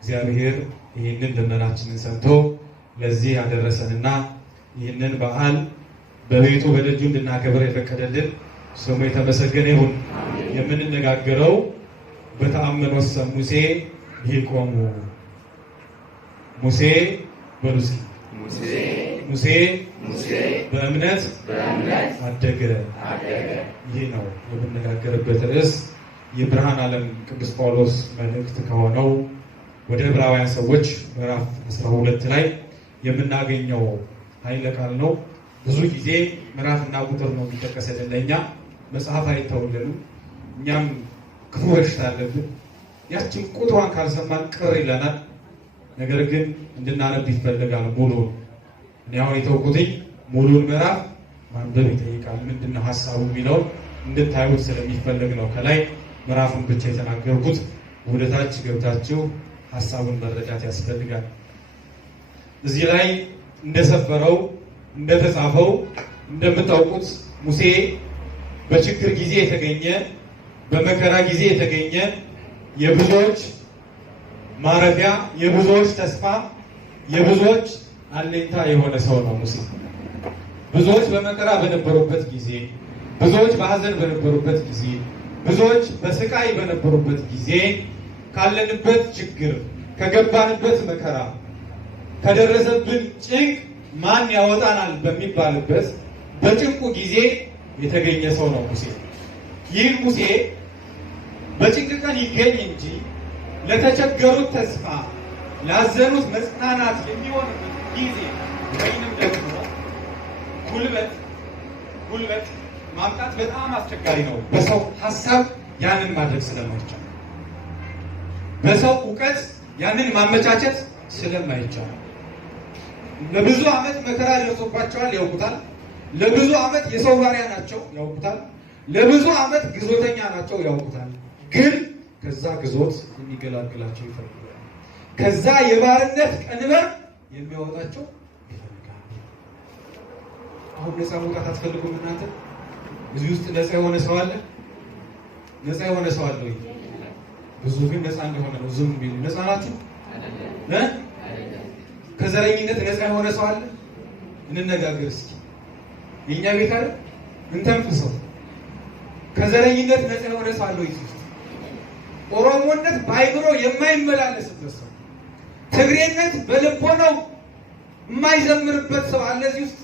እግዚአብሔር ይህንን ልመናችንን ሰምቶ ለዚህ ያደረሰንና ይህንን በዓል በቤቱ በደጁ እንድናከብር የፈቀደልን ስሙ የተመሰገነ ይሁን። የምንነጋገረው በተአምኖሰ ሙሴ ይቆሙ። ሙሴ በሉስ ሙሴ በእምነት አደገ። ይህ ነው የምንነጋገርበት ርዕስ። የብርሃን ዓለም ቅዱስ ጳውሎስ መልእክት ከሆነው ወደ ዕብራውያን ሰዎች ምዕራፍ 12 ላይ የምናገኘው ኃይለ ቃል ነው። ብዙ ጊዜ ምዕራፍና ቁጥር ነው የሚጠቀስልን። ለእኛ መጽሐፍ አይተውልንም። እኛም ክፉ በሽታ አለብን። ያችን ቁጥሯን ካልሰማን ቅር ይለናል። ነገር ግን እንድናነብ ይፈልጋል ሙሉን። እኔ አሁን የተውኩትኝ ሙሉን ምዕራፍ ማንበብ ይጠይቃል። ምንድነው ሀሳቡ የሚለው እንድታዩት ስለሚፈልግ ነው ከላይ ምዕራፉን ብቻ የተናገርኩት። ወደታች ገብታችሁ ሀሳቡን መረዳት ያስፈልጋል። እዚህ ላይ እንደሰፈረው እንደተጻፈው እንደምታውቁት ሙሴ በችግር ጊዜ የተገኘ በመከራ ጊዜ የተገኘ የብዙዎች ማረፊያ፣ የብዙዎች ተስፋ፣ የብዙዎች አለኝታ የሆነ ሰው ነው ሙሴ። ብዙዎች በመከራ በነበሩበት ጊዜ፣ ብዙዎች በሐዘን በነበሩበት ጊዜ፣ ብዙዎች በስቃይ በነበሩበት ጊዜ ካለንበት ችግር፣ ከገባንበት መከራ፣ ከደረሰብን ጭንቅ ማን ያወጣናል በሚባልበት በጭንቁ ጊዜ የተገኘ ሰው ነው ሙሴ። ይህ ሙሴ በጭንቅ ቀን ይገኝ እንጂ ለተቸገሩት ተስፋ፣ ላዘኑት መጽናናት የሚሆንበት ጊዜ ወይንም ደግሞ ጉልበት ማምጣት በጣም አስቸጋሪ ነው። በሰው ሀሳብ ያንን ማድረግ ስለማይቻል፣ በሰው እውቀት ያንን ማመቻቸት ስለማይቻል፣ ለብዙ ዓመት መከራ ደርሶባቸዋል ያውቁታል። ለብዙ ዓመት የሰው ባሪያ ናቸው ያውቁታል። ለብዙ ዓመት ግዞተኛ ናቸው ያውቁታል። ግን ከዛ ግዞት የሚገላግላቸው ይፈልጋል። ከዛ የባርነት ቀንበር የሚያወጣቸው ይፈልጋል። አሁን ነፃ መውጣት አትፈልጉም እናንተ? እዚህ ውስጥ ነፃ የሆነ ሰው አለ? ነፃ የሆነ ሰው አለ ወይ? ብዙ ግን ነፃ እንደሆነ ነው ዝም ቢሉ። ነፃ ናችሁ? ከዘረኝነት ነፃ የሆነ ሰው አለ? እንነጋገር እስኪ። የኛ ቤት አይደል? እንተንፍሰው። ከዘረኝነት ነፃ የሆነ ሰው አለ ወይ? ኦሮሞነት ባይብሮ የማይመላለስበት ሰው፣ ትግሬነት በልቦናው የማይዘምርበት ሰው አለ እዚህ ውስጥ?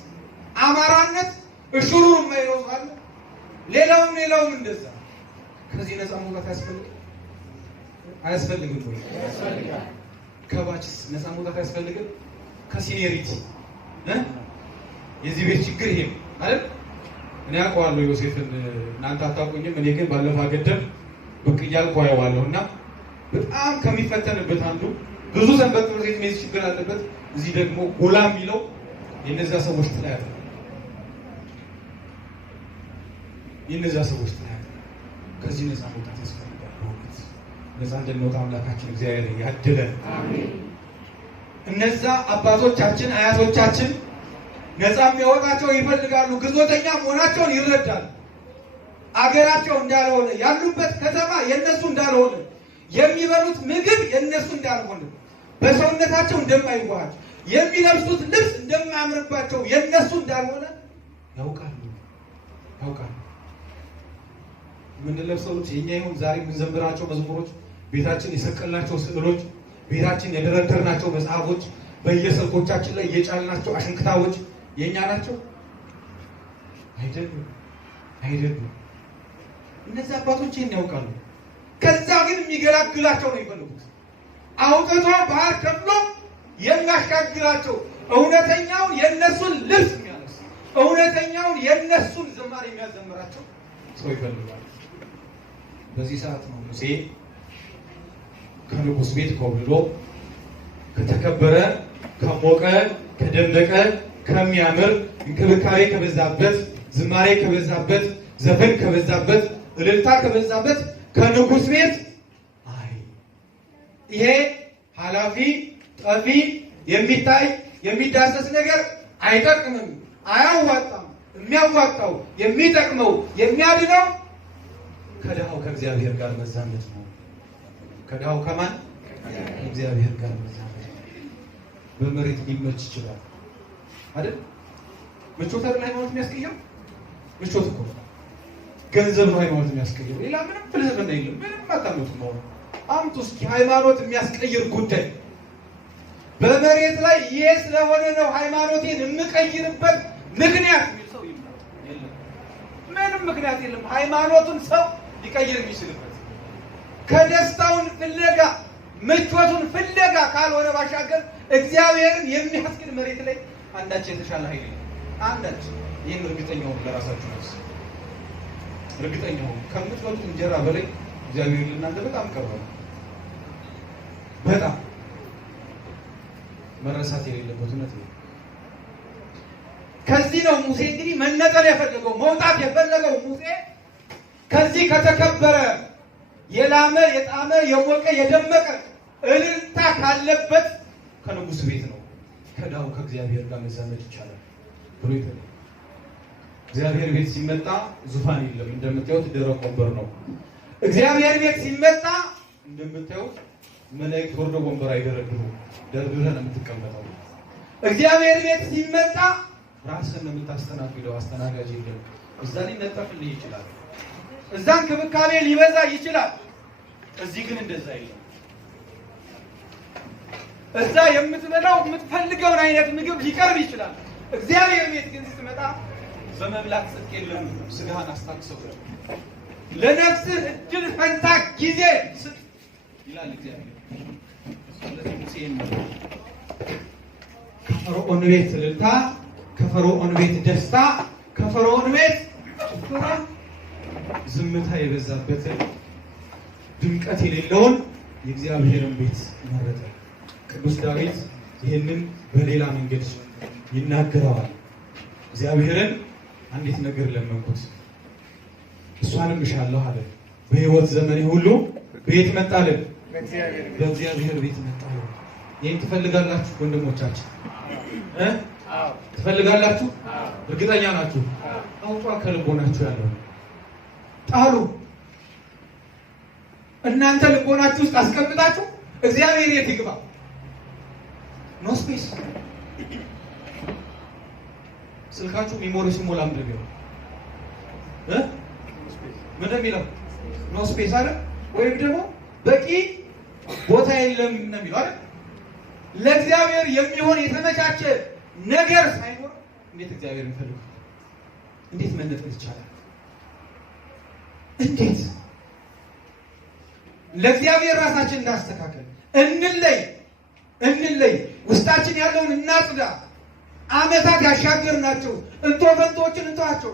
አማራነት እሽሩ የማይለው ሰው አለ? ሌላውም እንደዛ። ከዚህ ነፃ መውጣት አያስፈልግም ወይ? ያስፈልጋል። ከባችስ ነፃ መውጣት አያስፈልግም? ከሲኒየሪቲ የዚህ ቤት ችግር ይሄ አይደል? እኔ አውቀዋለሁ ዮሴፍን፣ እናንተ አታውቁኝም። እኔ ግን ባለፈው አገደም ብቅ እያልኩ አየዋለሁ እና በጣም ከሚፈተንበት አንዱ ብዙ ሰንበት ትምህርት ቤት ሜዝ ችግር አለበት። እዚህ ደግሞ ጎላ የሚለው የነዛ ሰዎች ጥላ ያለ ከዚህ ነፃ መውጣት ያስፈልጋል። በእውነት ነፃ እንድንወጣ አምላካችን እግዚአብሔር ያድለን። እነዛ አባቶቻችን አያቶቻችን ነፃ የሚያወጣቸው ይፈልጋሉ። ግዞተኛ መሆናቸውን ይረዳሉ። አገራቸው እንዳልሆነ፣ ያሉበት ከተማ የነሱ እንዳልሆነ፣ የሚበሉት ምግብ የነሱ እንዳልሆነ፣ በሰውነታቸው እንደማይዋሃድ፣ የሚለብሱት ልብስ እንደማያምርባቸው የነሱ እንዳልሆነ ያውቃሉ። የምንለብሰው ልብስ የኛ ይሁን፣ ዛሬ የምንዘምራቸው መዝሙሮች፣ ቤታችን የሰቀልናቸው ስዕሎች፣ ቤታችን የደረደርናቸው መጽሐፎች፣ በየስልኮቻችን ላይ የጫልናቸው አሽንክታዎች የኛ ናቸው? አይደሉም። እነዚህ አባቶች ይህን ያውቃሉ። ከዛ ግን የሚገላግላቸው ነው የሚፈልጉት። አውጥቶ ባህር ከፍሎ የሚያሻግራቸው፣ እውነተኛውን የእነሱን ልብስ የሚያለብስ፣ እውነተኛውን የእነሱን ዝማሬ የሚያዘምራቸው ሰው ይፈልጋል። በዚህ ሰዓት ነው ሙሴ ከንጉሥ ቤት ኮብልሎ ከተከበረ፣ ከሞቀ፣ ከደመቀ፣ ከሚያምር፣ እንክብካቤ ከበዛበት፣ ዝማሬ ከበዛበት፣ ዘፈን ከበዛበት፣ እልልታ ከበዛበት ከንጉሥ ቤት ይሄ ኃላፊ ጠፊ የሚታይ የሚዳሰስ ነገር አይጠቅምም፣ አያዋጣም። የሚያዋጣው የሚጠቅመው የሚያድነው ከድሃው ከእግዚአብሔር ጋር መዛመድ ነው። ከድሃው ከማን? ከእግዚአብሔር ጋር በመሬት ሊመች ይችላል አይደል? ምቾት አይደል ሃይማኖት የሚያስቀየው? ምቾት እኮ ገንዘብ ነው ሃይማኖት የሚያስቀየው። ሌላ ምንም ፍልስፍና የለም። ምንም አታምኑት ነው። አምጡ እስኪ ሃይማኖት የሚያስቀይር ጉዳይ በመሬት ላይ ይሄ ስለሆነ ነው ሃይማኖቴን የምቀይርበት ምክንያት የሚል ሰው የለም። ምንም ምክንያት የለም ሃይማኖቱን ሰው ሊቀይር የሚችልበት ከደስታውን ፍለጋ ምቾቱን ፍለጋ ካልሆነ ባሻገር እግዚአብሔርን የሚያስክድ መሬት ላይ አንዳች የተሻለ ኃይል የለም። አንዳች ይህን እርግጠኛው ለራሳችሁ ነው። እርግጠኛው ከምትበሉት እንጀራ በላይ እግዚአብሔር ለእናንተ በጣም ቅርብ ነው። በጣም መረሳት የሌለበት እውነት ነው። ከዚህ ነው ሙሴ እንግዲህ መነጠል የፈለገው መውጣት የፈለገው ሙሴ ከዚህ ከተከበረ የላመ የጣመ የሞቀ የደመቀ እልልታ ካለበት ከንጉሥ ቤት ነው። ከዳው ከእግዚአብሔር ጋር መዛመድ ይቻላል ብሎ ይተለ እግዚአብሔር ቤት ሲመጣ ዙፋን የለም። እንደምታዩት ደረቅ ወንበር ነው። እግዚአብሔር ቤት ሲመጣ እንደምታዩት መላእክት ወርደው ወንበር አይደረድሩ፣ ደርድረህ ነው የምትቀመጠው። እግዚአብሔር ቤት ሲመጣ ራስህን ነው የምታስተናግደው። አስተናጋጅ የለም። እዛ ሊነጠፍልህ ይችላል። እዛ እንክብካቤ ሊበዛ ይችላል። እዚህ ግን እንደዛ የለም። እዛ የምትበላው የምትፈልገውን አይነት ምግብ ሊቀርብ ይችላል። እግዚአብሔር ቤት ግን ስትመጣ በመብላት ጽድቅ የለም። ስጋህን አስታክሰው ለነፍስህ እድል ፈንታ ጊዜ ስጥ ይላል እግዚአብሔር። ስለዚህ ሙሴ ከፈርዖን ቤት እልልታ፣ ከፈርዖን ቤት ደስታ፣ ከፈርዖን ቤት ጭፈራ፣ ዝምታ የበዛበትን ድምቀት የሌለውን የእግዚአብሔርን ቤት መረጠ። ቅዱስ ዳዊት ይህንን በሌላ መንገድ ይናገረዋል። እግዚአብሔርን አንዲት ነገር ለመንኩት እሷንም እሻለሁ አለ። በሕይወት ዘመኔ ሁሉ ቤት መጣልን፣ በእግዚአብሔር ቤት መጣልን። ይህን ትፈልጋላችሁ ወንድሞቻችን? ትፈልጋላችሁ? እርግጠኛ ናችሁ? አውጧ ከልቦናችሁ ያለው ጣሉ። እናንተ ልቦናችሁ ውስጥ አስቀምጣችሁ እግዚአብሔር የት ይግባ? ኖ ስፔስ። ስልካችሁ ሚሞሪ ሲሞላ ምንድን ነው ምን የሚለው? ኖ ስፔስ አይደል? ወይም ደግሞ በቂ ቦታ የለም ነው የሚለው አይደል? ለእግዚአብሔር የሚሆን የተመቻቸ ነገር ሳይኖር እንዴት እግዚአብሔር ይፈልጋል? እንዴት መነጠል ይቻላል? እንዴት ለእግዚአብሔር ራሳችን እንዳስተካከል እንለይ፣ ውስጣችን ያለውን እናጽዳ። ዓመታት ያሻገርናቸው እንቶ ፈንቶችን እንተዋቸው።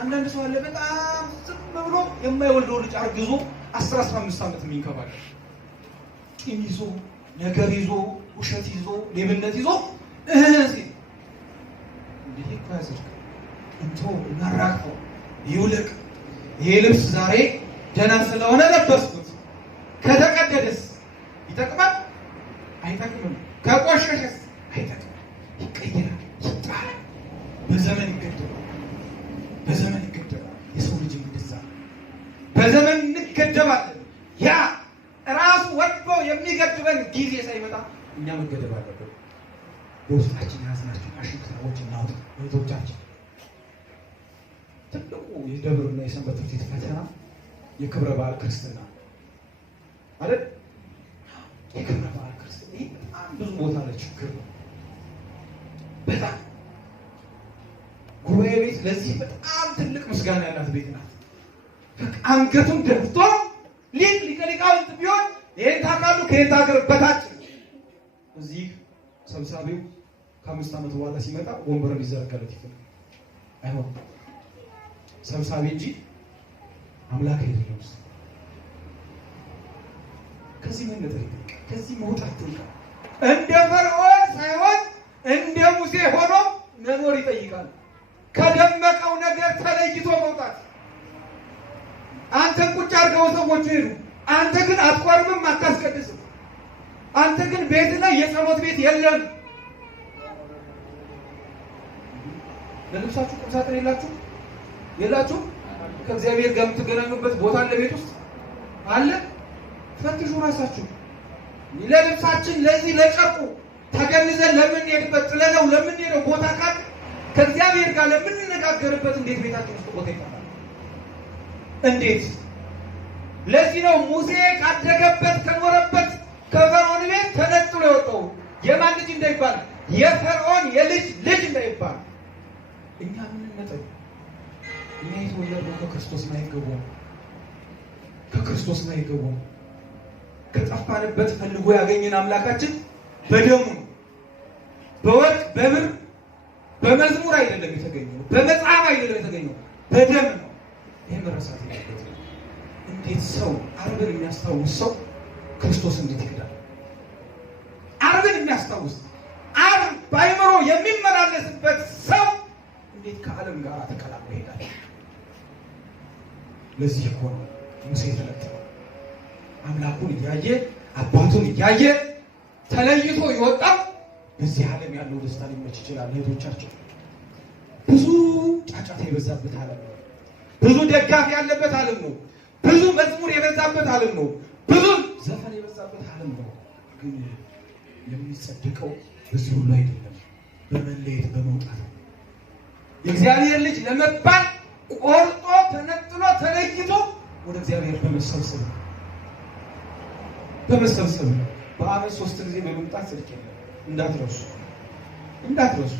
አንዳንድ ሰው አለ በጣም ዝም ብሎ የማይወልደው ልጅ አርግዞ 10-15 ዓመት የሚንከባል ቂም ይዞ ነገር ይዞ ውሸት ይዞ ሌብነት ይዞ እንዴ ኳዝር እንቶ እናራቅፈው ይውልቅ። ይሄ ልብስ ዛሬ ደህና ስለሆነ ለበስኩት፣ ከተቀደደስ ይጠቅማል አይጠቅምም? ከቆሸሸስ አይጠቅምም? ይቀየራል፣ ይጣላል፣ በዘመን ይገደባል። የሰው ልጅ እንደዛ በዘመን እንገደባለን። ያ ራሱ ወድቦ የሚገድበን ጊዜ ሳይመጣ እኛ መገደብ አለብን። በውስጣችን ያዝናቸው አሽክራዎች እናውጥ። እህቶቻችን ትልቁ የደብርና የሰንበት ትምህርት ቤት ፈተና የክብረ በዓል ክርስትና አይደል? የክብረ በዓል ክርስትና ይህ በጣም ብዙ ቦታ ላይ ችግር ነው። በጣም ጉባኤ ቤት ለዚህ በጣም ትልቅ ምስጋና ያላት ቤት ናት። አንገቱን ደፍቶ ሊቀ ሊቃውንት ቢሆን ይሄን ታውቃሉ። ከየት ሀገር በታች እዚህ ሰብሳቢው ከ5 ዓመት በኋላ ሲመጣ ወንበር ሊዘረጋለት ይፈልጋል። አይሆንም። ሰብሳቢ እንጂ አምላክ አይደለም። ከዚህ መነጠል ከዚህ መውጣት ይጠይቃል። እንደ ፈርዖን ሳይሆን እንደ ሙሴ ሆኖ መኖር ይጠይቃል። ከደመቀው ነገር ተለይቶ መውጣት። አንተን ቁጭ አድርገው ሰዎቹ ሄዱ። አንተ ግን አትቆርብም፣ አታስቀድስም። አንተ ግን ቤት ላይ የጸሎት ቤት የለም። ለልብሳችሁ ቁም ሳጥን የላችሁ? ከእግዚአብሔር ጋር የምትገናኙበት ቦታ አለ ቤት ውስጥ አለ? ፈትሹ ራሳችሁ። ለልብሳችን ለዚህ ለጨርቁ ተገንዘን ለምንሄድበት ጥለነው ለምንሄደው ቦታ ካለ ከእግዚአብሔር ጋር ለምንነጋገርበት እንዴት ቤታችን ውስጥ ቦታ ይቀራል? እንዴት? ለዚህ ነው ሙሴ ካደገበት ከኖረበት ከፈርዖን ቤት ተነጥሎ የወጣው የማን ልጅ እንዳይባል የፈርዖን የልጅ ልጅ እንዳይባል። እኛ ምን እንመጣው? እኛ የተወለድነው ከክርስቶስ ነው አይገባም። ከክርስቶስ ነው አይገባም። ከጠፋንበት ፈልጎ ያገኘን አምላካችን በደሙ በወርቅ በብር በመዝሙር አይደለም የተገኘው፣ በመጽሐፍ አይደለም የተገኘው፣ በደም ነው። ይሄ መረሳት የለበትም። እንዴት ሰው ዓርብን የሚያስታውስ ሰው ክርስቶስ እንዴት ይክዳል? ዓርብን የሚያስታውስ ዓርብ ባይምሮ የሚመላለስበት ሰው እንዴት ከዓለም ጋር ተቀላቅሎ ይሄዳል? ለዚህ እኮ ነው ሙሴ የተለጠፈው። አምላኩን እያየ አባቱን እያየ ተለይቶ ይወጣል። በዚህ ዓለም ያለው ደስታ ሊመች ይችላል። እህቶቻቸው ብዙ ጫጫታ የበዛበት ዓለም ነው። ብዙ ደጋፊ ያለበት ዓለም ነው። ብዙ መዝሙር የበዛበት ዓለም ነው። ብዙ ዘፈን የበዛበት ዓለም ነው። ግን የሚጸድቀው በዚህ ሁሉ አይደለም፣ በመለየት በመውጣት ነው። የእግዚአብሔር ልጅ ለመባል ቆርጦ ተነጥሎ ተለይቶ ወደ እግዚአብሔር በመሰብሰብ በዓመት 3 ጊዜ በመምጣት ጽድቅ የለም። እንዳትረሱ።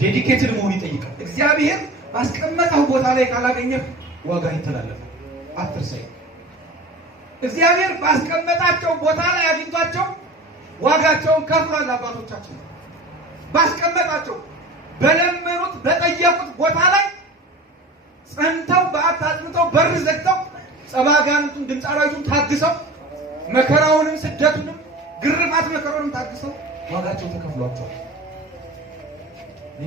ዴዲኬትድ መሆን ይጠይቃል። እግዚአብሔር ባስቀመጠው ቦታ ላይ ካላገኘህ ዋጋ ይተላለፋል። አትርሳይ። እግዚአብሔር ባስቀመጣቸው ቦታ ላይ አግኝቷቸው ዋጋቸውን ከፍሏል። አባቶቻችን ባስቀመጣቸው በለመኑት በጠየቁት ቦታ ላይ ጸንተው በዓት አጽንተው በር ዘግተው ጸባጋንቱን ድምፀ አራዊቱን ታግሰው መከራውንም ስደቱንም ግርፋት መከራውንም ታግሰው ዋጋቸው ተከፍሏቸዋል።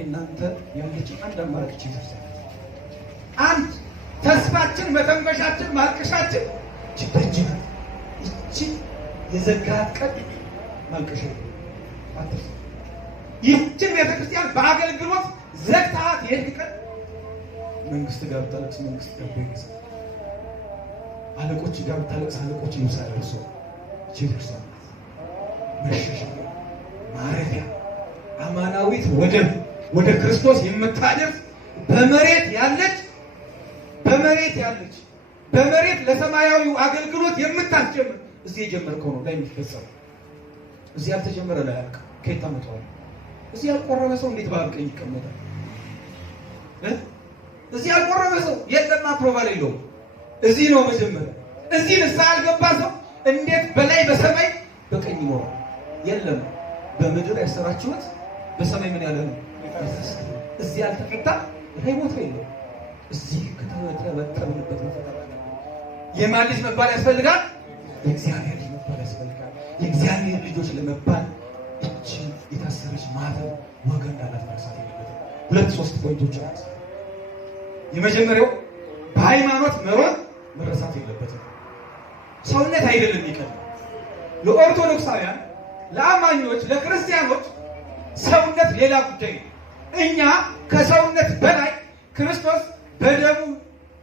እናንተ ያለችን አንድ አማራጭ ይችላል። አንድ ተስፋችን መተንፈሻችን ማልቀሻችን ችግር እቺ የዘጋት ቀን ማልቀሻ አትርሳ። ይህችን ቤተክርስቲያን በአገልግሎት ዘግታት የሄድክ ቀን መንግስት ጋር ብታለቅስ መንግስት ጋር ይገዛል። አለቆች ጋር ብታለቅስ አለቆች ይወስዳሉ። እርሶ ቤተክርስቲያን መሸሸጊያ ማረፊያ አማናዊት ወደ ክርስቶስ የምታደርስ በመሬት ያለች በመሬት ለሰማያዊው አገልግሎት የምታስጀምር እዚህ የጀመርከው ነው ላይ የሚፈጸመው። እዚህ ያልተጀመረ ላይ አልካ ከየት ታመጣዋለህ? እዚህ ያልቆረበ ሰው እንዴት ባልቀኝ ይቀመጣል? እዚህ ያልቆረበ ሰው የለም፣ አፕሮቫል የለውም። እዚህ ነው መጀመሪያ። እዚህ ንስሐ ያልገባ ሰው እንዴት በላይ በሰማይ በቀኝ ይኖራል? የለም። በምድር ያሰራችሁት በሰማይ ምን ያለ ነው? እዚህ ያልተፈታ ላይ ቦታ የለም። እዚህ ከተወጠረበት መፈታት የማን ልጅ መባል ያስፈልጋል? የእግዚአብሔር ልጅ መባል ያስፈልጋል። የእግዚአብሔር ልጆች ለመባል እቺ የታሰረች ማተብ ወገን እንዳላት መርሳት የለበትም። 2-3 ፖይንቶች አሉ። የመጀመሪያው በሃይማኖት መሮጥ መረሳት የለበትም። ሰውነት አይደለም ይቀድም። ለኦርቶዶክሳውያን፣ ለአማኞች፣ ለክርስቲያኖች ሰውነት ሌላ ጉዳይ ነው። እኛ ከሰውነት በላይ ክርስቶስ በደሙ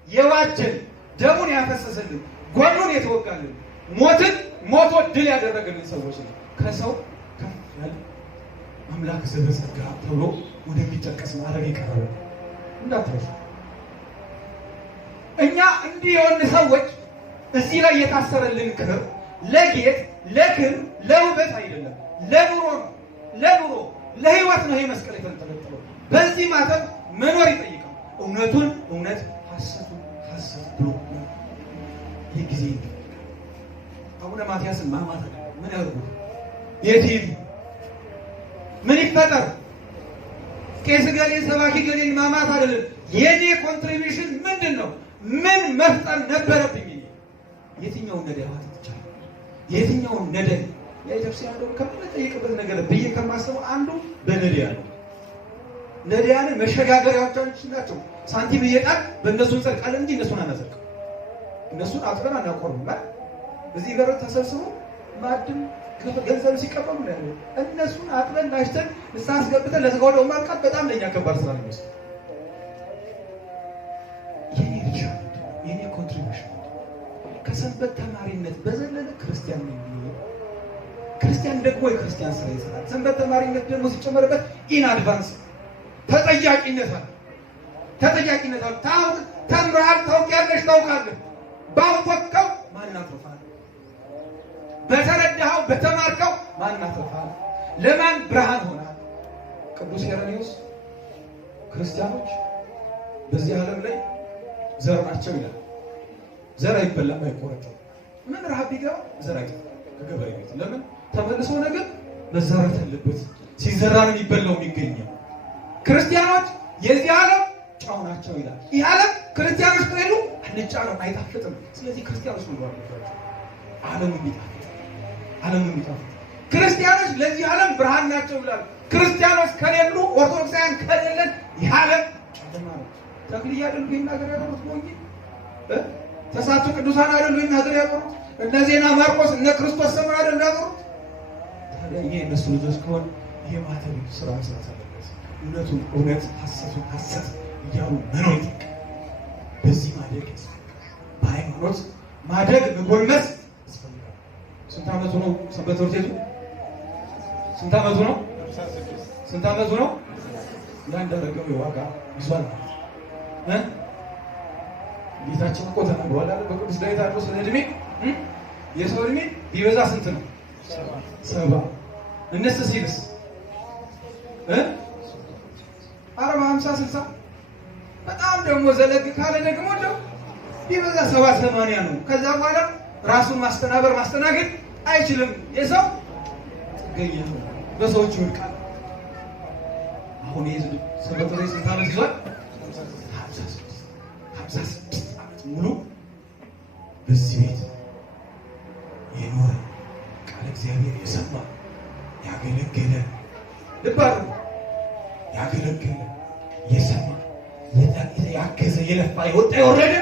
የዋጀን ደሙን ያፈሰሰልን ጎኑን የተወጋልን ሞቶ ድል ያደረገልን ሰዎች ነው። ከሰው ከፍ ያለ አምላክ ዘበጸጋ ተብሎ ወደሚጠቀስ ማድረግ ይቀራል። እንዳትረሱ። እኛ እንዲህ የሆነ ሰዎች እዚህ ላይ የታሰረልን ክብር ለጌጥ ለክብር ለውበት አይደለም፣ ለኑሮ ነው። ለህይወት ነው። ይሄ መስቀል የተንጠለጠለው በዚህ ማተብ መኖር ይጠይቃል። እውነቱን እውነት ሐሰቱን ሐሰት ብሎ የጊዜ አቡነ ማትያስን ማማት ምን ያደርጉ? የት ሄዱ? ምን ይፈጠር? ቄስ ገሌን ሰባኪ ገሌን ማማት አይደለም። የኔ ኮንትሪቢዩሽን ምንድን ነው? ምን መፍጠር ነበረብኝ? የትኛውን ነደ ያዋት ይቻላል? የትኛውን ነደ የኢትዮጵያ ያለው ከመጠየቅበት ነገር ብዬ ከማስበው አንዱ በነዲያ ነው። ነዲያን መሸጋገሪያዎቻችን ናቸው። ሳንቲም እየጣል በእነሱ እንጸድቃለን እንጂ እነሱን አናጸድቅም። እነሱን አጥረን አናቆርም። እዚህ ጋር ተሰብስቦ ማዕድም ገንዘብ ሲቀበሉ ነው ያለው። እነሱን አጥረን ላሽተን ንስሐ አስገብተን ለስጋው ደሙ ማብቃት በጣም ለኛ ከባድ ስራ ነው። የኔ ኮንትሪቢዩሽን ከሰንበት ተማሪነት በዘለለ ክርስቲያን ነኝ ክርስቲያን ደግሞ የክርስቲያን ስራ ይሰራል። ሰንበት ተማሪነት ደግሞ ሲጨመርበት ኢን አድቫንስ ተጠያቂነት አለ። ተጠያቂነት አለ። ተምረሃል፣ ታውቂያለሽ፣ ታውቃለህ። ባወቅከው ማን አትርፋል? በተረዳኸው በተማርከው ማን አትርፋል? ለማን ብርሃን ሆናል? ቅዱስ ሄሬኔዎስ ክርስቲያኖች በዚህ ዓለም ላይ ዘር ናቸው ይላል። ዘር አይበላም፣ አይቆረጥም። ምን ረሃብ ቢገባ ዘር አይጠፋም ከገበሬ ቤት። ለምን? ተመልሶ ነገር መዘራት አለበት። ሲዘራ ነው የሚበላው የሚገኘው። ክርስቲያኖች የዚህ ዓለም ጨው ናቸው ይላል። ይህ ዓለም ክርስቲያኖች ከሌሉ አልጫ ነው፣ አይጣፍጥም። ስለዚህ ክርስቲያኖች ነው ያሉት ዓለም የሚጣፍጥ ዓለም የሚጣፍጥ ክርስቲያኖች ለዚህ ዓለም ብርሃን ናቸው ይላል። ክርስቲያኖች ከሌሉ ኦርቶዶክሳውያን ከሌለን ይህ ዓለም ጨለማ ነው። ተክልያ አይደሉ ይናገር ያሉት ነው እንጂ ተሳቱ ቅዱሳን አይደሉ ይናገር ያሉት እነ ዜና ማርቆስ እነ ክርስቶስ ሰምራ አይደሉ ያሉት። ታዲያ ይሄ እነሱ ልጆች ከሆነ ይሄ ማተብ ስራ መስራት አለበት። እውነቱን እውነት ሐሰቱን ሐሰት እያሉ መኖር ይጠይቃል። በዚህ ማደግ ያስፈልጋል። በሃይማኖት ማደግ መጎልመስ ያስፈልጋል። ስንት ዓመቱ ነው ሰንበት ትምህርት ቤቱ? ስንት ዓመቱ ነው? ስንት ዓመቱ ነው? ያንደረገው የዋጋ ይዟል ማለት ጌታችን እኮ ተናግሯል አይደል? በቅዱስ ዳዊት አድሮ ስለ ዕድሜ የሰው ዕድሜ ቢበዛ ስንት ነው? 70 እነሱ ሲልስ 40 50 60 በጣም ደግሞ ዘለግ ካለ ደግሞ ቢበዛ 70 80 ነው። ከዛ በኋላ ራሱን ማስተናገድ አይችልም። የሰው ጥገኛ ነው፣ በሰዎች ይወድቃል። አሁን የህዝብ ሰንበት ላይ ስንት ዓመት ይዟል? 56 ዓመት ሙሉ በዚህ ቤት የኖረ ቃል እግዚአብሔር የሰማ ያገለገለ ልባሩ ያገለገለ የሰማ ያገዘ የለፋ የወጣ የወረደ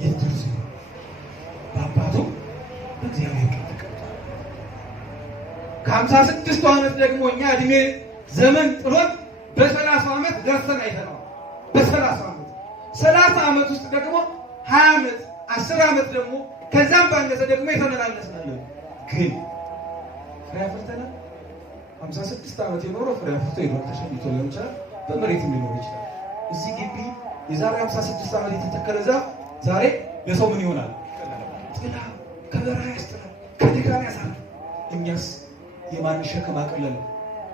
የትርሱ በአባቱ በእግዚአብሔር ቀኝ ተቀምጧል። ከ56 ዓመት ደግሞ እኛ እድሜ ዘመን ጥሎን በ30 ዓመት ደርሰን አይተነዋል። በ30 ዓመት ውስጥ ደግሞ 20 ዓመት 10 ዓመት ደግሞ ከዛም ባነሰ ደግሞ የተመላለስናለን። ግን ፍሬ አፍርተናል። 56 ዓመት የኖረው ፍሬ አፍርቶ ይኖር ተሸኝቶ ሊሆን ይችላል፣ በመሬትም ሊኖር ይችላል። እዚህ ግቢ የዛሬ 56 ዓመት የተተከለ ዛፍ ዛሬ ለሰው ምን ይሆናል? ጥላ፣ ከበረሃ ያስጥላል፣ ከድካም ያሳርፋል። እኛስ የማን ሸክም አቀለለ?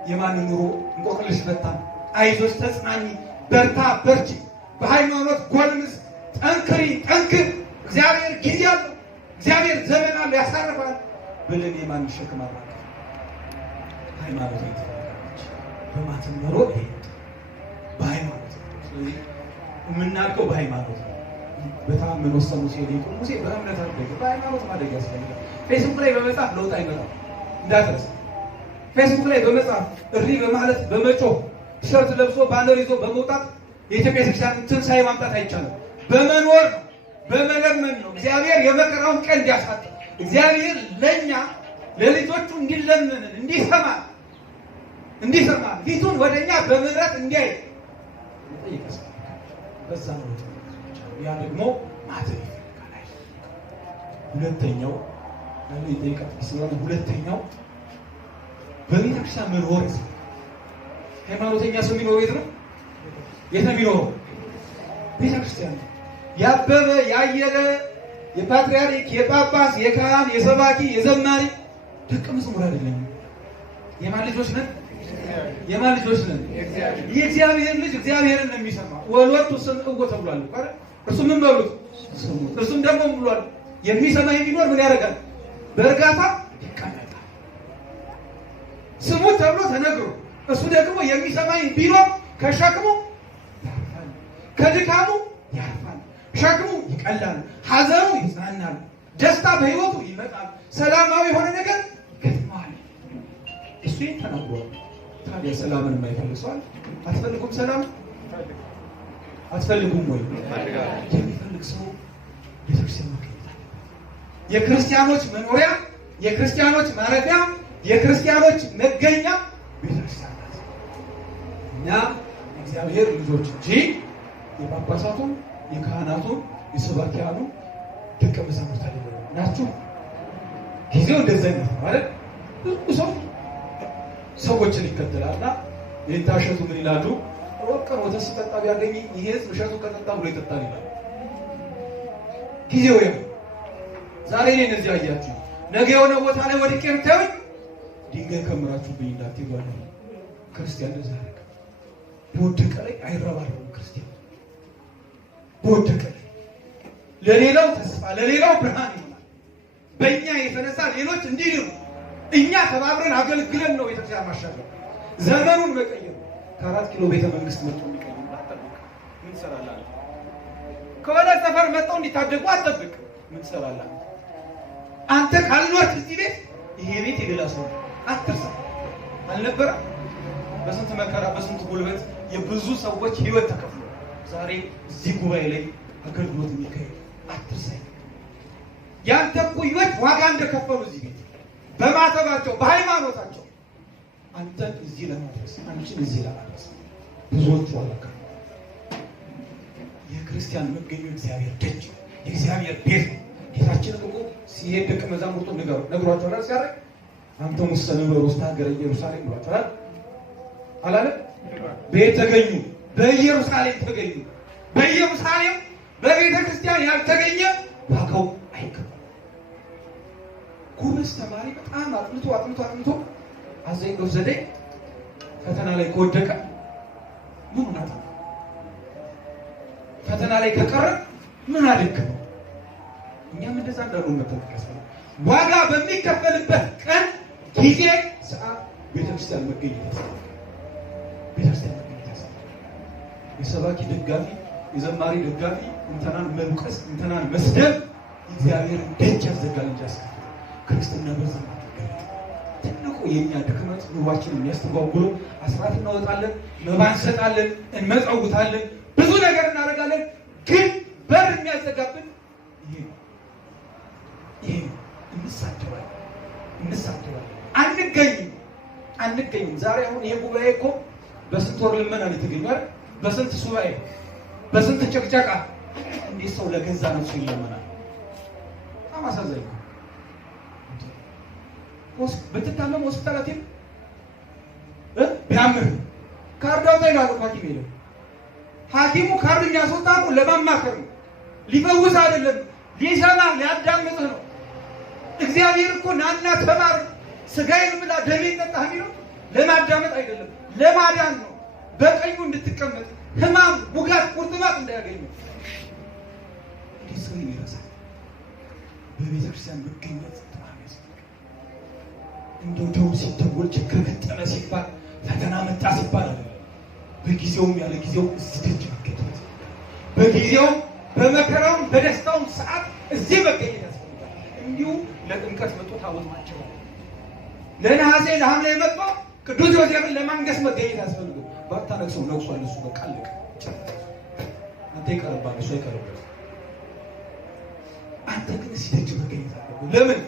የማን ኑሮ እንቆቅልሽ ፈታ? አይዞሽ፣ ተጽናኝ፣ በርታ፣ በርቺ፣ በሃይማኖት ጎልምስ፣ ጠንክሪ፣ ጠንክር፣ እግዚአብሔር ጊዜ አለው፣ እግዚአብሔር ዘመን አለው፣ ያሳርፋል ብለን የማን ሸክም አራቀ? ሃይማኖት የተፈቀደች በማተም ኖሮ በሃይማኖት። ስለዚህ የምናድገው በሃይማኖት ነው። በጣም ምን ወሰኑ ሲሄዱ ሙሴ በእምነት አደገ። በሃይማኖት ማደግ ያስፈልጋል። ፌስቡክ ላይ በመጻፍ ለውጥ አይመጣም እንዳትረሳ። ፌስቡክ ላይ በመጻፍ እሪ በማለት በመጮህ ቲሸርት ለብሶ ባነር ይዞ በመውጣት የኢትዮጵያ ቤተክርስቲያን ትንሣኤ ማምጣት አይቻልም። በመኖር ነው፣ በመለመን ነው። እግዚአብሔር የመከራውን ቀን እንዲያሳጣ እግዚአብሔር ለእኛ ለልጆቹ እንዲለመንን እንዲሰማ ፊቱን ወደኛ በምህረት እንዲያይ ይጠይቃል። በዛ ነው ያ ደግሞ ማተብ ይፈልጋል። ሁለተኛው ይጠይቃል ስለሆነ ሁለተኛው በቤተክርስቲያን መኖር ነው። ሃይማኖተኛ ሰው የሚኖረው የት ነው? የት ነው የሚኖረው? ቤተክርስቲያን። ያበበ ያየለ የፓትርያርክ የጳጳስ የካህን የሰባኪ የዘማሪ ደቀ መዝሙር አይደለም። የማን ልጆች ነን? የማን ልጆች ነን? የእግዚአብሔር ልጅ እግዚአብሔርን ነው የሚሰማ። ወልወቱ ስምዕዎ ተብሏል አይደል? እርሱ ምን በሉት? ስሙት። እርሱም ደግሞ ብሏል የሚሰማ የሚኖር ምን ያደርጋል? በእርጋታ ይቀመጣል። ስሙት ተብሎ ተነግሮ እሱ ደግሞ የሚሰማኝ ቢኖር ከሸክሙ ያርፋል፣ ከድካሙ ያርፋል፣ ሸክሙ ይቀላል፣ ሐዘኑ ይጽናናል፣ ደስታ በሕይወቱ ይመጣል፣ ሰላማዊ የሆነ ነገር ይገጥመዋል። እሱ ተናግሯል። ታዲያ ሰላምን የማይፈልግ ሰው አትፈልጉም? ሰላም አትፈልጉም ወይ? የሚፈልግ ሰው ቤተክርስቲያን መገኘት አለበት። የክርስቲያኖች መኖሪያ፣ የክርስቲያኖች ማረፊያ፣ የክርስቲያኖች መገኛ ቤተክርስቲያን ናት። እኛ እግዚአብሔር ልጆች እንጂ የጳጳሳቱ፣ የካህናቱ፣ የሰባኪያኑ ደቀ መዛሙርት አይደለም ናችሁ። ጊዜው እንደዛ ነው አይደል? ብዙ ሰዎችን ይከተላልና የታሸቱ ምን ይላሉ? ወቀር ወተስ ሲጠጣ ቢያገኝ ይሄ እሸቱ ከጠጣ ብሎ ይጠጣል ይላል። ጊዜው ነው። ዛሬ እኔ እነዚህ አያችሁ፣ ነገ የሆነ ቦታ ላይ ወድቄ ብታዩኝ ድንጋይ ከምራችሁብኝ እንዳትሄዱ አለ ክርስቲያን። እንደዛ አደረገ። በወደቀ ላይ አይረባረብም ክርስቲያን። በወደቀ ላይ ለሌላው ተስፋ ለሌላው ብርሃን ይሆናል። በእኛ የተነሳ ሌሎች እንዲህ ነው። እኛ ተባብረን አገልግለን ነው ቤተክርስቲያን ማሻገር፣ ዘመኑን መቀየር። ከ4 ኪሎ ቤተ መንግስት መጥቶ የሚቀይር አትጠብቅ። ምን ትሰራለህ? ከወደ ሰፈር መጥተው እንዲታደጉ አትጠብቅ። ምን ትሰራለህ? አንተ ካልኖርክ እዚህ ቤት ይሄ ቤት የሌላ ሰው አትርሳ። አልነበረ በስንት መከራ በስንት ጉልበት የብዙ ሰዎች ህይወት ተከፍሎ ዛሬ እዚህ ጉባኤ ላይ አገልግሎት የሚካሄድ አትርሳ። ያንተ ኩዮች ዋጋ እንደከፈሉ እዚህ ቤት በማተባቸው በሃይማኖታቸው አንተን እዚህ ለማድረስ አንቺን እዚህ ለማድረስ ብዙዎች ዋጋ። የክርስቲያን መገኘው እግዚአብሔር ደጅ የእግዚአብሔር ቤት ነው። ጌታችን እኮ ሲሄድ ደቀ መዛሙርቱ ነግሯቸዋል። ሲያደርግ አንተ ሙሰ ንበሩ ውስጥ ሀገረ ኢየሩሳሌም ብሏቸዋል አላለም? ቤት ተገኙ፣ በኢየሩሳሌም ተገኙ። በኢየሩሳሌም በቤተ ክርስቲያን ያልተገኘ ዋጋው አይከፈልም። ጎበዝ ተማሪ በጣም አጥንቶ አዘይዶ ዘዴ ፈተና ላይ ከወደቀ ምን አጣ? ፈተና ላይ ከቀረ ምን አደረገው? እኛም እንደዛ እንዳልሆነ መተንከስ ነው። ዋጋ በሚከፈልበት ቀን ጊዜ ሰዓት ቤተክርስቲያን መገኘት ያስፈልጋል። ቤተክርስቲያን መገኘት ያስፈልጋል። የሰባኪ ደጋፊ የዘማሪ ደጋፊ እንተናን መልቀስ እንተናን መስደብ እግዚአብሔር ደጅ ያዘጋል እንጂ ያስከፍላል። ክርስትና በዛ ትልቁ የኛ ድክመት ኑሯችንን የሚያስተጓጉሉ አስራት እናወጣለን፣ መባ እንሰጣለን፣ እንመጸውታለን፣ ብዙ ነገር እናደርጋለን። ግን በር የሚያዘጋብን ይሄ እንሳደባለን፣ አንገኝም። ዛሬ አሁን ይሄ ጉባኤ እኮ በስንት ወር ልመና ነው የተገኘው? በስንት ሱባኤ፣ በስንት ጨቅጨቃ። እንዴት ሰው ለገዛ ነፍሱ ይለመናል? በጣም አሳዛኝ ነው። ብትታመም ሆስፒታል አትሄድ ቢያምር ካርድ አውጣ ይላል ሐኪም የለም። ሐኪሙ ካርድ የሚያስወጣ እኮ ለማማከር ነው፣ ሊፈውስ አይደለም፣ ሊሰማ ሊያዳምጥ ነው። እግዚአብሔር እኮ ናና ተማር ስጋዬን ብላ ደሜን ጠጣ የሚለው ለማዳመጥ አይደለም፣ ለማዳን ነው። በቀኙ እንድትቀመጥ ህማም፣ ቡጋት፣ ቁርጥማት እንዳያገኙ። እንዴት ሰው ይረሳል? በቤተክርስቲያን መገኘት እንደው ደው ሲደወል ችግር ገጠመ ሲባል ፈተና መጣ ሲባል በጊዜውም ያለ ጊዜው እዚህ ደጅ መገኘት፣ በጊዜው በመከራውም በደስታውም ሰዓት እዚህ መገኘት ያስፈልጋል። እንዲሁ ለጥምቀት መጥቶ ታቦት ማጨው፣ ለነሐሴ ለሐምሌ መጥቶ ቅዱስ ዮሴፍን ለማንገስ መገኘት ያስፈልጋል። ባታነክሰው ነክሷል እሱ በቃ አለቀ። አንተ ይቀርባል እሱ አይቀርብም። አንተ ግን እዚህ ደጅ መገኘት አለብህ። ለምን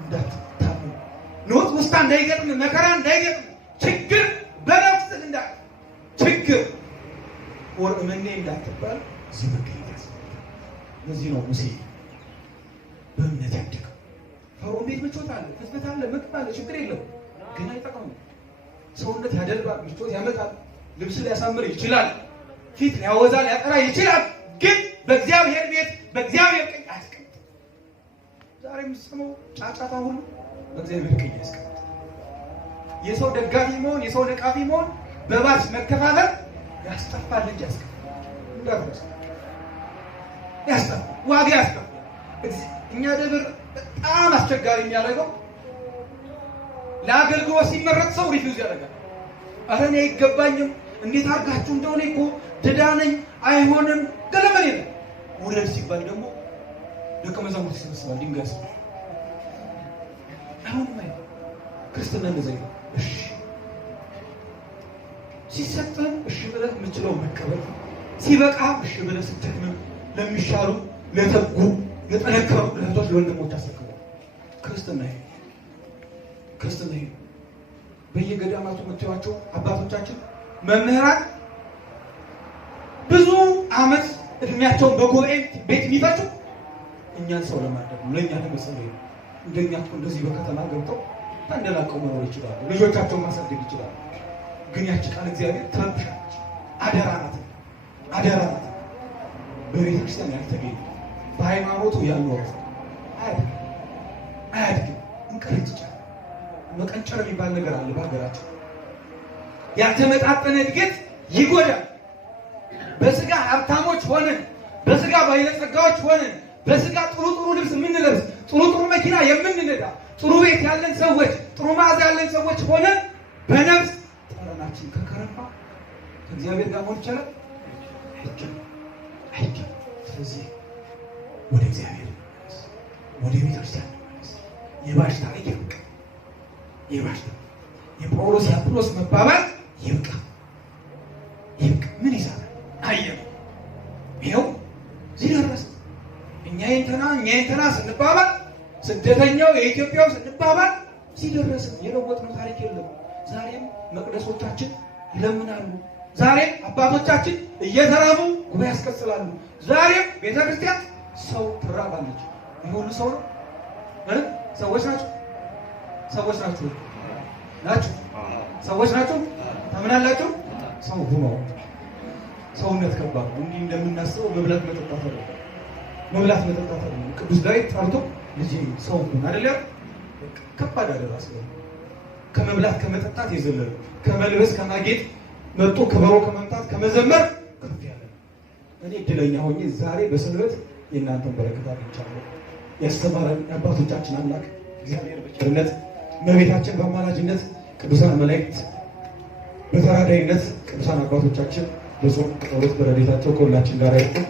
እንዳትታመም ኖት ውስጥ እንዳይገጥም መከራ እንዳይገጥም ችግር በነፍስ እንዳ ችግር ወር እመኔ እንዳትባል እዚህ መገኘት ያስፈልጋል። ለዚህ ነው ሙሴ በእምነት ያደገው። ፈርዖን ቤት ምቾት አለ፣ ፍትፈት አለ፣ ምግብ አለ፣ ችግር የለም ግን አይጠቅምም። ሰውነት ያደልባል፣ ምቾት ያመጣል፣ ልብስ ሊያሳምር ይችላል፣ ፊት ሊያወዛ ሊያጠራ ይችላል። ግን በእግዚአብሔር ቤት በእግዚአብሔር ቀኝ አያስቀምጥም። ዛሬ የምትሰማው ጫጫታ ሁሉ በእግዚአብሔር ቀኝ ያስቀምጥ። የሰው ደጋፊ መሆን የሰው ነቃፊ መሆን በባስ መከፋፈል ያስጠፋል እንጂ ያስከፍላል። እንዳትረሳ ያስጠፋል፣ ዋጋ ያስከፍላል። እኛ ደብር በጣም አስቸጋሪ የሚያደርገው ለአገልግሎት ሲመረጥ ሰው ሪፊውዝ ያደርጋል። ኧረ እኔ አይገባኝም፣ እንዴት አድርጋችሁ እንደሆነ እኮ ድዳ ነኝ፣ አይሆንም፣ ገለመሌ ነው። ውረድ ሲባል ደግሞ ደቀ መዛሙርት ይሰበስባል፣ ድንጋይ ያስባል። አሁን ማይ ክርስትና እንደዚህ ነው። እሺ ሲሰጠን እሺ ብለህ የምችለው መቀበል፣ ሲበቃ እሺ ብለህ ስትደክም ለሚሻሉ ለተጉ ለጠነከሩ ለእህቶች ለወንድሞች አስረክበው። ክርስትና ይሄ ክርስትና ይሄ በየገዳማቱ የምታዩዋቸው አባቶቻችን መምህራን ብዙ ዓመት እድሜያቸውን በጉባኤ ቤት የሚፈጁ እኛን ሰው ለማድረግ ነው፣ ለእኛ ለመጸለይ ነው። እንደኛ እንደዚህ በከተማ ገብተው ተንደላቀው መኖር ይችላሉ። ልጆቻቸውን ማሳደግ ይችላሉ። ግን ያቺ ቃል እግዚአብሔር ትረብሻለች። አደራ ናት፣ አደራ ናት። በቤተ ክርስቲያን ያልተገኘ በሃይማኖቱ ያልኖረ አያድግም። እንቅርት ይቻላል። መቀንጨር የሚባል ነገር አለ በሀገራችን። ያልተመጣጠነ እድገት ይጎዳል። በስጋ ሀብታሞች ሆነን፣ በስጋ ባለጸጋዎች ሆነን፣ በስጋ ጥሩ ጥሩ ልብስ የምንለብስ፣ ጥሩ ጥሩ መኪና የምንነዳ፣ ጥሩ ቤት ያለን ሰዎች፣ ጥሩ መዓዛ ያለን ሰዎች ሆነን በነፍስ ጠረናችን ከከረፋ ከእግዚአብሔር ጋር መሆን ይቻላል? አይቻልም። ስለዚህ ወደ እግዚአብሔር ወደ ቤተክርስቲያን የባሽ ታሪክ ይብቃ። የባሽ የጳውሎስ የአጵሎስ መባባል ይብቃ፣ ይብቃ። ምን ይሰራል? አየህ፣ ይኸው እዚህ ደረሰ። እኛ የእንትና ስንባባል፣ ስደተኛው የኢትዮጵያው ስንባባል እዚህ ደረሰ። የለወጥነው ታሪክ የለም። ዛሬም መቅደሶቻችን ይለምናሉ። ዛሬም አባቶቻችን እየተራቡ ጉባኤ ያስቀጽላሉ። ዛሬም ቤተክርስቲያን ሰው ትራባለች። ይህ ሁሉ ሰው ነው? ሰዎች ናቸው? ሰዎች ናቸው ናቸው? ሰዎች ናቸው? ታምናላችሁ? ሰው ሁኖ ሰውነት ከባድ ነው። እንዲህ እንደምናስበው መብላት መጠጣት አለ፣ መብላት መጠጣት አለ። ቅዱስ ዳዊት ጠርቶ ልጄ ሰው ሁን አይደለም? ከባድ አደራ ስለሆነ ከመብላት ከመጠጣት የዘለለ ከመልበስ ከማጌጥ መጥቶ ከበሮ ከመምታት ከመዘመር ከፍ ያለ እኔ እድለኛ ሆኜ ዛሬ በሰንበት የእናንተን በረከት አግኝቻለሁ። ያስተማረን የአባቶቻችን አምላክ እግዚአብሔር በቸርነት እመቤታችን በአማላጅነት ቅዱሳን መላእክት በተራዳይነት ቅዱሳን አባቶቻችን በጾም ጸሎት በረድኤታቸው ከሁላችን ጋር ይሁን።